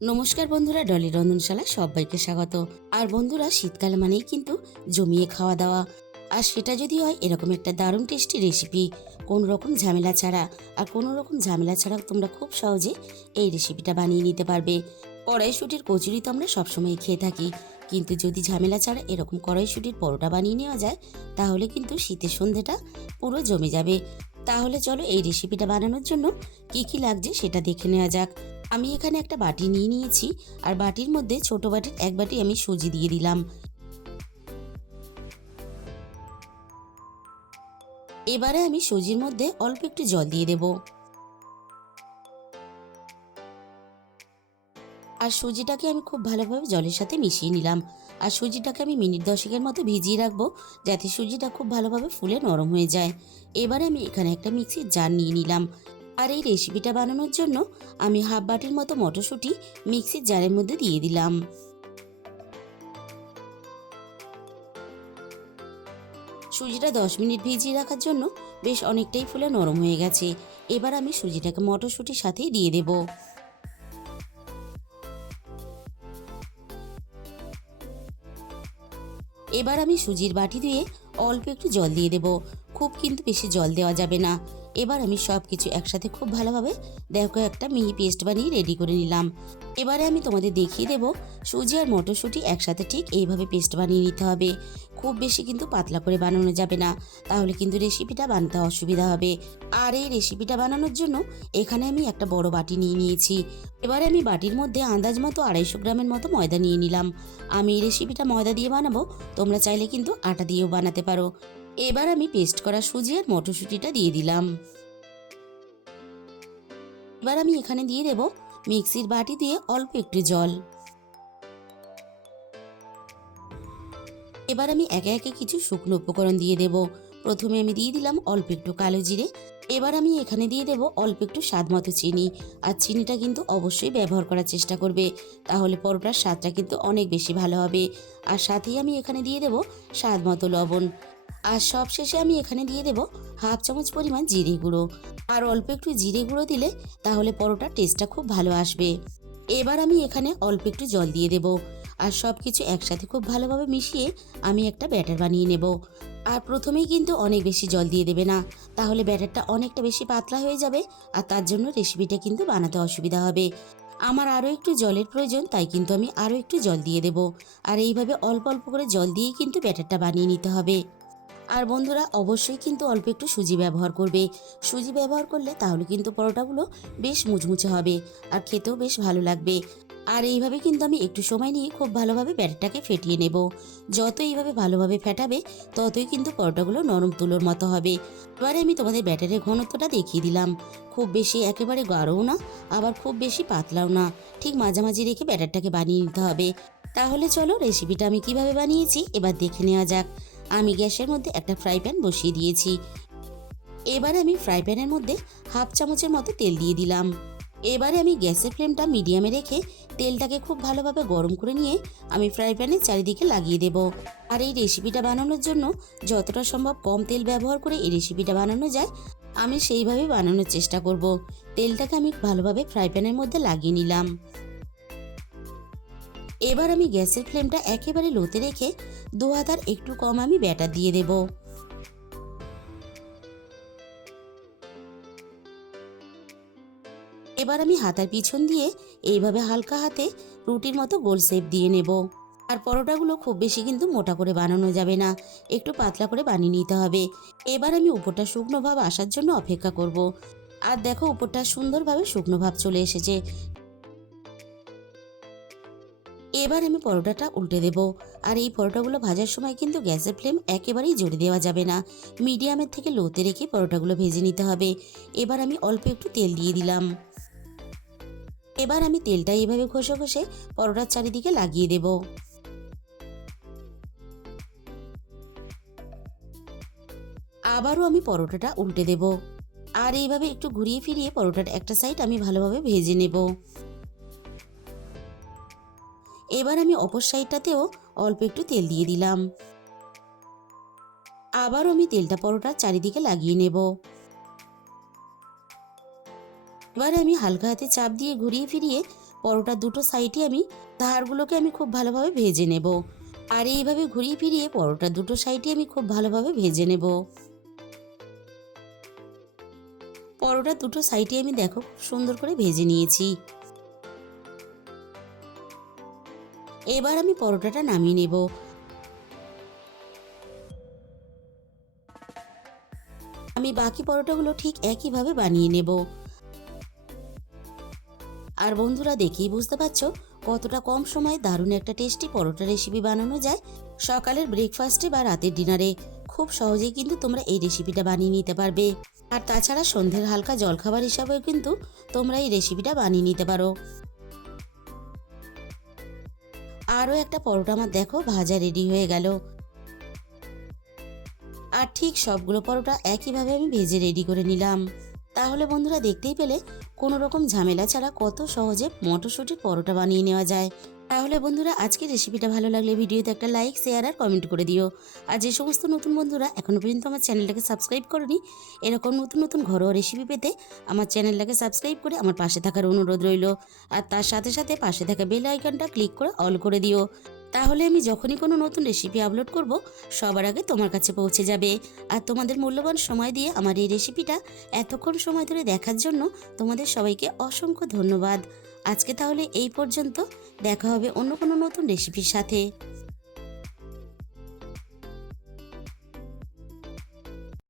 নমস্কার বন্ধুরা, ডলি রন্ধনশালায় সবাইকে স্বাগত। আর বন্ধুরা, শীতকাল মানেই কিন্তু জমিয়ে খাওয়া দাওয়া, আর সেটা যদি হয় এরকম একটা দারুণ টেস্টি রেসিপি, কোনো রকম ঝামেলা ছাড়া। আর কোনো রকম ঝামেলা ছাড়া তোমরা খুব সহজে এই রেসিপিটা বানিয়ে নিতে পারবে। কড়াইশুঁটির কচুরি তো আমরা সবসময় খেয়ে থাকি, কিন্তু যদি ঝামেলা ছাড়া এরকম কড়াইশুঁটির পরোটা বানিয়ে নেওয়া যায়, তাহলে কিন্তু শীতের সন্ধ্যেটা পুরো জমে যাবে। তাহলে চলো এই রেসিপিটা বানানোর জন্য কি কি লাগছে সেটা দেখে নেওয়া যাক। আমি এখানে একটা বাটি নিয়ে নিয়েছি, আর বাটির মধ্যে ছোট বাটির এক বাটি আমি সুজি দিয়ে দিলাম। এবারে আমি সুজির মধ্যে অল্প একটু জল দিয়ে দেব, আর সুজিটাকে আমি খুব ভালোভাবে জলের সাথে মিশিয়ে নিলাম। আর সুজিটাকে আমি মিনিট 10-এর মতো ভিজিয়ে রাখবো, যাতে সুজিটা খুব ভালোভাবে ফুলে নরম হয়ে যায়। এবারে আমি এখানে একটা মিক্সির জার নিয়ে নিলাম, আর এই রেসিপিটা বানানোর জন্য আমি হাফ বাটির মতো মটরশুঁটি মিক্সির জারের মধ্যে দিয়ে দিলাম। সুজিটা 10 মিনিট ভিজিয়ে রাখার জন্য বেশ অনেকটাই ফুলে নরম হয়ে গেছে। এবার আমি সুজিটাকে মটরশুঁটির সাথেই দিয়ে দেব। এবার আমি সুজির বাটি দিয়ে অল্প একটু জল দিয়ে দেব, খুব কিন্তু বেশি জল দেওয়া যাবে না। এবার আমি সব কিছু একসাথে খুব ভালোভাবে দেখো একটা মিহি পেস্ট বানিয়ে রেডি করে নিলাম। এবারে আমি তোমাদের দেখিয়ে দেব সুজি আর মটরশুঁটি একসাথে ঠিক এইভাবে পেস্ট বানিয়ে নিতে হবে। খুব বেশি কিন্তু পাতলা করে বানানো যাবে না, তাহলে কিন্তু রেসিপিটা বানাতে অসুবিধা হবে। আর এই রেসিপিটা বানানোর জন্য এখানে আমি একটা বড় বাটি নিয়ে নিয়েছি। এবারে আমি বাটির মধ্যে আন্দাজ মতো 250 গ্রামের মতো ময়দা নিয়ে নিলাম। আমি এই রেসিপিটা ময়দা দিয়ে বানাবো, তোমরা চাইলে কিন্তু আটা দিয়েও বানাতে পারো। এবার আমি পেস্ট করা সুজি আর মটরশুঁটিটা দিয়ে দিলাম। এবার আমি এখানে দিয়ে দেব মিক্সির বাটি দিয়ে অল্প একটু জল। এবার আমি একে একে কিছু শুকনো উপকরণ দিয়ে দেব। প্রথমে আমি দিয়ে দিলাম অল্প একটু কালো জিরে। এবার আমি এখানে দিয়ে দেব অল্প একটু স্বাদ মতো চিনি। আর চিনিটা কিন্তু অবশ্যই ব্যবহার করার চেষ্টা করবে, তাহলে পরোটার স্বাদটা কিন্তু অনেক বেশি ভালো হবে। আর সাথেই আমি এখানে দিয়ে দেব স্বাদ মতো লবণ। আর সবশেষে আমি এখানে দিয়ে দেব হাফ চামচ পরিমাণ জিরে গুঁড়ো। আর অল্প একটু জিরে গুঁড়ো দিলে তাহলে পরোটার টেস্টটা খুব ভালো আসবে। এবার আমি এখানে অল্প একটু জল দিয়ে দেব, আর সব কিছু একসাথে খুব ভালোভাবে মিশিয়ে আমি একটা ব্যাটার বানিয়ে নেব। আর প্রথমেই কিন্তু অনেক বেশি জল দিয়ে দেবে না, তাহলে ব্যাটারটা অনেকটা বেশি পাতলা হয়ে যাবে, আর তার জন্য রেসিপিটা কিন্তু বানাতে অসুবিধা হবে। আমার আরও একটু জলের প্রয়োজন, তাই কিন্তু আমি আরও একটু জল দিয়ে দেব। আর এইভাবে অল্প অল্প করে জল দিয়েই কিন্তু ব্যাটারটা বানিয়ে নিতে হবে। আর বন্ধুরা, অবশ্যই কিন্তু অল্প একটু সুজি ব্যবহার করবে। সুজি ব্যবহার করলে তাহলে কিন্তু পরোটাগুলো বেশ মুচমুচে হবে, আর খেতেও বেশ ভালো লাগবে। আর এইভাবে কিন্তু আমি একটু সময় নিয়ে খুব ভালোভাবে ব্যাটারটাকে ফেটিয়ে নেব। যত এইভাবে ভালোভাবে ফেটাবে, ততই কিন্তু পরোটাগুলো নরম তুলোর মতো হবে। এবারে আমি তোমাদের ব্যাটারের ঘনত্বটা দেখিয়ে দিলাম। খুব বেশি একেবারে গাঢ়ও না, আবার খুব বেশি পাতলাও না, ঠিক মাঝামাঝি রেখে ব্যাটারটাকে বানিয়ে নিতে হবে। তাহলে চলো রেসিপিটা আমি কিভাবে বানিয়েছি এবার দেখে নেওয়া যাক। আমি গ্যাসের মধ্যে একটা ফ্রাই প্যান বসিয়ে দিয়েছি। এবারে আমি ফ্রাই প্যানের মধ্যে হাফ চামচের মতো তেল দিয়ে দিলাম। এবারে আমি গ্যাসের ফ্লেমটা মিডিয়ামে রেখে তেলটাকে খুব ভালোভাবে গরম করে নিয়ে আমি ফ্রাই প্যানের চারিদিকে লাগিয়ে দেব। আর এই রেসিপিটা বানানোর জন্য যতটা সম্ভব কম তেল ব্যবহার করে এই রেসিপিটা বানানো যায়, আমি সেইভাবে বানানোর চেষ্টা করব। তেলটাকে আমি ভালোভাবে ফ্রাই প্যানের মধ্যে লাগিয়ে নিলাম। এবার আমি গ্যাসের ফ্লেমটা একেবারে লোতে রেখে 2 হাতার একটু কম আমি ব্যাটার দিয়ে দেব। এবার আমি হাতার পিছন দিয়ে এইভাবে হালকা হাতে রুটির মতো গোল শেপ দিয়ে নেব। আর পরোটাগুলো খুব বেশি কিন্তু মোটা করে বানানো যাবে না, একটু পাতলা করে বানিয়ে নিতে হবে। এবার আমি উপরটা শুকনো ভাব আসার জন্য অপেক্ষা করব। আর দেখো, উপরটা সুন্দরভাবে শুকনো ভাব চলে এসেছে। এবার আমি পরোটাটা উল্টে দেব। আর এই পরোটাগুলো ভাজার সময় কিন্তু গ্যাসের ফ্লেম একেবারেই জোরে দেওয়া যাবে না, মিডিয়ামের থেকে লোতে রেখে পরোটাগুলো ভেজে নিতে হবে। এবার আমি অল্প একটু তেল দিয়ে দিলাম। এবার আমি তেলটা এইভাবে ঘষে ঘষে পরোটার চারিদিকে লাগিয়ে দেব। আবারও আমি পরোটাটা উল্টে দেব। আর এইভাবে একটু ঘুরিয়ে ফিরিয়ে পরোটার একটা সাইড আমি ভালোভাবে ভেজে নেব। এবার আমি অপর সাইডটাতেও অল্প একটু তেল দিয়ে দিলাম। আবারও আমি তেলটা পরোটার চারিদিকে লাগিয়ে নেব। এবার আমি হালকা হাতে চাপ দিয়ে ঘুরিয়ে ফিরিয়ে পরোটার দুটো সাইডে আমি ধারগুলোকে আমি খুব ভালোভাবে ভেজে নেব। আর এইভাবে ঘুরিয়ে ফিরিয়ে পরোটার দুটো সাইডে আমি খুব ভালোভাবে ভেজে নেব। পরোটার দুটো সাইডে আমি দেখো খুব সুন্দর করে ভেজে নিয়েছি। এবার আমি পরোটাটা নামিয়ে নেব। আমি বাকি পরোটাগুলো ঠিক একইভাবে বানিয়ে নেব। আর বন্ধুরা, দেখেই বুঝতে পারছো কতটা কম সময়ে দারুণ একটা টেস্টি পরোটা রেসিপি বানানো যায়। সকালের ব্রেকফাস্টে বা রাতের ডিনারে খুব সহজেই কিন্তু তোমরা এই রেসিপিটা বানিয়ে নিতে পারবে। আর তাছাড়া সন্ধ্যের হালকা জলখাবার হিসাবেও কিন্তু তোমরা এই রেসিপিটা বানিয়ে নিতে পারো। আরও একটা পরোটা আমার দেখো ভাজা রেডি হয়ে গেল। আর ঠিক সবগুলো পরোটা একইভাবে আমি ভেজে রেডি করে নিলাম। তাহলে বন্ধুরা, দেখতেই পেলে কোনো রকম ঝামেলা ছাড়া কত সহজে মটরশুঁটির পরোটা বানিয়ে নেওয়া যায়। তাহলে বন্ধুরা, আজকের রেসিপিটা ভালো লাগলে ভিডিওতে একটা লাইক, শেয়ার আর কমেন্ট করে দিও। আর যে সমস্ত নতুন বন্ধুরা এখনও পর্যন্ত আমার চ্যানেলটাকে সাবস্ক্রাইব করনি, এরকম নতুন নতুন ঘরোয়া রেসিপি পেতে আমার চ্যানেলটাকে সাবস্ক্রাইব করে আমার পাশে থাকার অনুরোধ রইল। আর তার সাথে সাথে পাশে থাকা বেল আইকনটা ক্লিক করে অল করে দিও। তাহলে আমি যখনই কোনো নতুন রেসিপি আপলোড করব, সবার আগে তোমার কাছে পৌঁছে যাবে। আর তোমাদের মূল্যবান সময় দিয়ে আমার এই রেসিপিটা এতক্ষণ সময় ধরে দেখার জন্য তোমাদের সবাইকে অসংখ্য ধন্যবাদ। আজকে তাহলে এই পর্যন্ত, দেখা হবে অন্য কোনো নতুন রেসিপির সাথে।